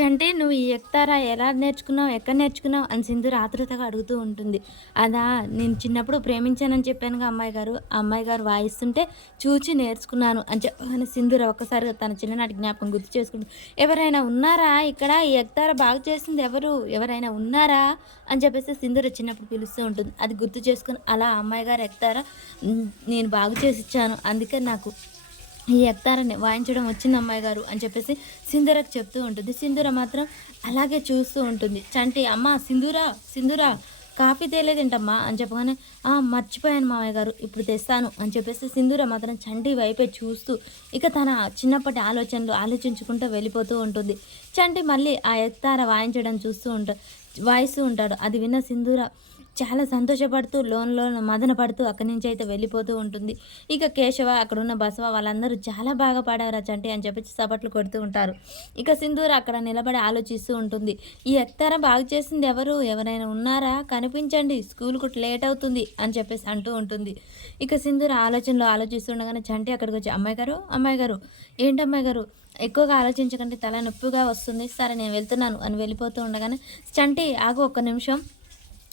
చంటి నువ్వు ఈ ఎక్తారా ఎలా నేర్చుకున్నావు? ఎక్కడ నేర్చుకున్నావు? అని సింధూర ఆతృతగా అడుగుతూ ఉంటుంది. అదా నేను చిన్నప్పుడు ప్రేమించానని చెప్పానుగా అమ్మాయి గారు. ఆ అమ్మాయి గారు వాయిస్తుంటే చూచి నేర్చుకున్నాను అని చెప్పగానే సింధూర ఒక్కసారిగా తన చిన్ననాటి జ్ఞాపకం గుర్తు చేసుకుంటుంది. ఎవరైనా ఉన్నారా ఇక్కడ? ఈ ఎక్తారా బాగు చేసింది ఎవరు? ఎవరైనా ఉన్నారా? అని చెప్పేసి సింధూర చిన్నప్పుడు పిలుస్తూ ఉంటుంది. అది గుర్తు చేసుకొని అలా ఆ అమ్మాయి గారు ఎక్తారా నేను బాగు చేసిచ్చాను. అందుకని నాకు ఈ ఎక్తారాన్ని వాయించడం వచ్చింది అమ్మాయి గారు అని చెప్పేసి సింధూరకు చెప్తూ ఉంటుంది. సింధూర మాత్రం అలాగే చూస్తూ ఉంటుంది. చంటి అమ్మ సింధూర కాఫీ తేలేదేంటమ్మా అని చెప్పగానే మర్చిపోయాను మామయ్య గారు ఇప్పుడు తెస్తాను అని చెప్పేసి సింధూర మాత్రం చంటి వైపే చూస్తూ ఇక తన చిన్నప్పటి ఆలోచనలు ఆలోచించుకుంటూ వెళ్ళిపోతూ ఉంటుంది. చంటి మళ్ళీ ఆ ఎత్తార వాయించడం వాయిస్తూ ఉంటాడు. అది విన్న సింధూర చాలా సంతోషపడుతూ లోన మదన పడుతూ అక్కడి నుంచి అయితే వెళ్ళిపోతూ ఉంటుంది. ఇక కేశవ అక్కడున్న బసవ వాళ్ళందరూ చాలా బాగా పాడారు చంటి అని చెప్పి చప్పట్లు కొడుతూ ఉంటారు. ఇక సింధూర అక్కడ నిలబడి ఆలోచిస్తూ ఉంటుంది. ఈ ఎక్తారం బాగు చేసింది ఎవరు? ఎవరైనా ఉన్నారా? కనిపించండి, స్కూల్కు లేట్ అవుతుంది అని చెప్పేసి అంటూ ఉంటుంది. ఇక సింధూర ఆలోచనలో ఆలోచిస్తుండగానే చంటి అక్కడికి వచ్చి అమ్మాయి గారు ఏంటమ్మాయి గారు ఎక్కువగా ఆలోచించకండి, తల నొప్పిగా వస్తుంది, సరే నేను వెళ్తున్నాను అని వెళ్ళిపోతూ ఉండగానే చంటి ఆగు ఒక్క నిమిషం.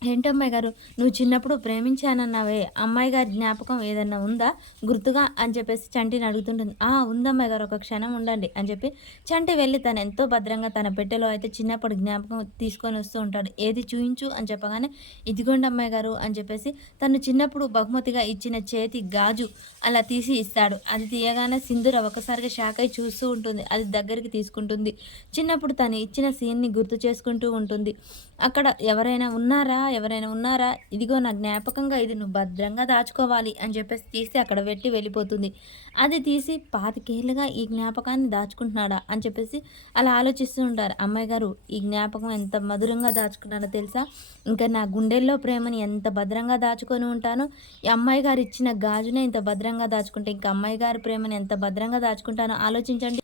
ఏంటమ్మాయి గారు నువ్వు చిన్నప్పుడు ప్రేమించానన్నావే అమ్మాయి గారి జ్ఞాపకం ఏదన్నా ఉందా గుర్తుగా అని చెప్పేసి చంటిని అడుగుతుంటుంది. ఉందమ్మాయి గారు ఒక క్షణం ఉండండి అని చెప్పి చంటి వెళ్ళి తను ఎంతో భద్రంగా తన పెట్టెలో అయితే చిన్నప్పుడు జ్ఞాపకం తీసుకొని వస్తూ ఉంటాడు. ఏది చూయించు అని చెప్పగానే ఇదిగోండి అమ్మాయి గారు అని చెప్పేసి తను చిన్నప్పుడు బహుమతిగా ఇచ్చిన చేతి గాజు అలా తీసి ఇస్తాడు. అది తీయగానే సింధూర ఒకసారిగా షాక్ అయి చూస్తూ ఉంటుంది. అది దగ్గరికి తీసుకుంటుంది. చిన్నప్పుడు తను ఇచ్చిన సీన్ని గుర్తు చేసుకుంటూ ఉంటుంది. అక్కడ ఎవరైనా ఉన్నారా ఇదిగో నా జ్ఞాపకంగా ఇది నువ్వు భద్రంగా దాచుకోవాలి అని చెప్పేసి తీసి అక్కడ పెట్టి వెళ్ళిపోతుంది. అది తీసి 25 ఏళ్ళుగా ఈ జ్ఞాపకాన్ని దాచుకుంటున్నాడా అని చెప్పేసి అలా ఆలోచిస్తూ ఉంటారు. అమ్మాయి గారు ఈ జ్ఞాపకం ఎంత మధురంగా దాచుకున్నానో తెలుసా? ఇంకా నా గుండెల్లో ప్రేమని ఎంత భద్రంగా దాచుకొని ఉంటానో, ఈ అమ్మాయి గారు ఇచ్చిన గాజునే ఇంత భద్రంగా దాచుకుంటే ఇంకా అమ్మాయి గారి ప్రేమని ఎంత భద్రంగా దాచుకుంటానో ఆలోచించండి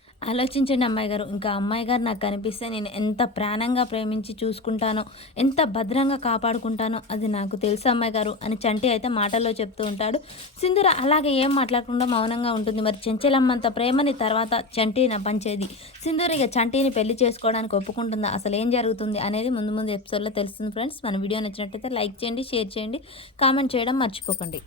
అమ్మాయి గారు. ఇంకా అమ్మాయి గారు నాకు కనిపిస్తే నేను ఎంత ప్రాణంగా ప్రేమించి చూసుకుంటానో, ఎంత భద్రంగా కాపాడుకుంటానో అది నాకు తెలుసు అమ్మాయి గారు అని చంటి అయితే మాటల్లో చెప్తూ ఉంటాడు. సింధూర అలాగే ఏం మాట్లాడకుండా మౌనంగా ఉంటుంది. మరి చెంచలమ్మంత ప్రేమని తర్వాత చంటి పంచేది. సింధూర ఇక చంటిని పెళ్లి చేసుకోవడానికి ఒప్పుకుంటుందా, అసలు ఏం జరుగుతుంది అనేది ముందు ఎపిసోడ్లో తెలుస్తుంది ఫ్రెండ్స్. మన వీడియో నచ్చినట్టయితే లైక్ చేయండి, షేర్ చేయండి, కామెంట్ చేయడం మర్చిపోకండి.